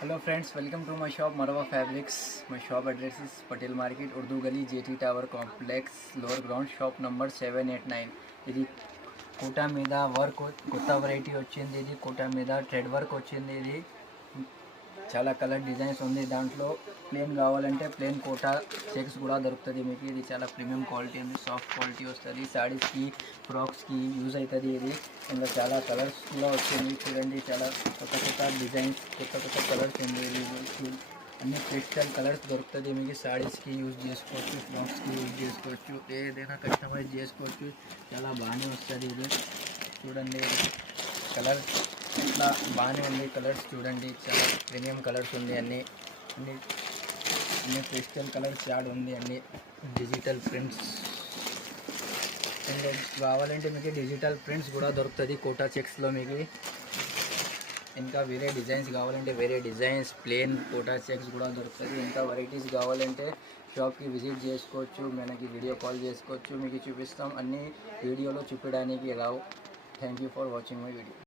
Hello friends, welcome to my shop Marwa fabrics. My shop address is Patel market, Urdu गली, JT tower complex, lower ground, shop number 789। ఇది quota మీద work కొత్త variety వచ్చింది। ఇది quota మీద thread work వచ్చింది। ఇది చాలా కలర్ డిజైన్స్ ఉంది। దాంట్లో ప్లేన్ కావాలంటే ప్లేన్ కోటా చెక్స్ కూడా దొరుకుతుంది మీకు। ఇది చాలా ప్రీమియం క్వాలిటీ ఉంది, సాఫ్ట్ క్వాలిటీ వస్తుంది। సారీస్కి, ఫ్రాక్స్కి యూజ్ అవుతుంది। ఇది ఇందులో చాలా కలర్స్ కూడా వచ్చింది, చూడండి। చాలా కొత్త కొత్త డిజైన్స్, కొత్త కొత్త కలర్స్ ఉంది। ఇది అన్ని క్రిస్టల్ కలర్స్ దొరుకుతుంది మీకు। సారీస్కి యూజ్ చేసుకోవచ్చు, ఫ్రాక్స్కి యూజ్ చేసుకోవచ్చు, ఏదైనా కస్టమైజ్ చేసుకోవచ్చు। చాలా బాగానే వస్తుంది। ఇది చూడండి, కలర్ ఇట్లా బాగానే ఉంది। కలర్స్ చూడండి, చాలా ప్రీమియం కలర్స్ ఉంది। అన్ని అన్ని అన్ని క్రిస్టల్ కలర్స్ యాడ్ ఉంది। అన్ని డిజిటల్ ప్రింట్స్ కావాలంటే మీకు డిజిటల్ ప్రింట్స్ కూడా దొరుకుతుంది కోటా చెక్స్లో మీకు। ఇంకా వేరే డిజైన్స్ కావాలంటే వేరే డిజైన్స్ ప్లేన్ కోటా చెక్స్ కూడా దొరుకుతుంది। ఇంకా వెరైటీస్ కావాలంటే షాప్కి విజిట్ చేసుకోవచ్చు, మనకి వీడియో కాల్ చేసుకోవచ్చు, మీకు చూపిస్తాం। అన్ని వీడియోలో చూపించడానికి రావు। Thank you for watching my video.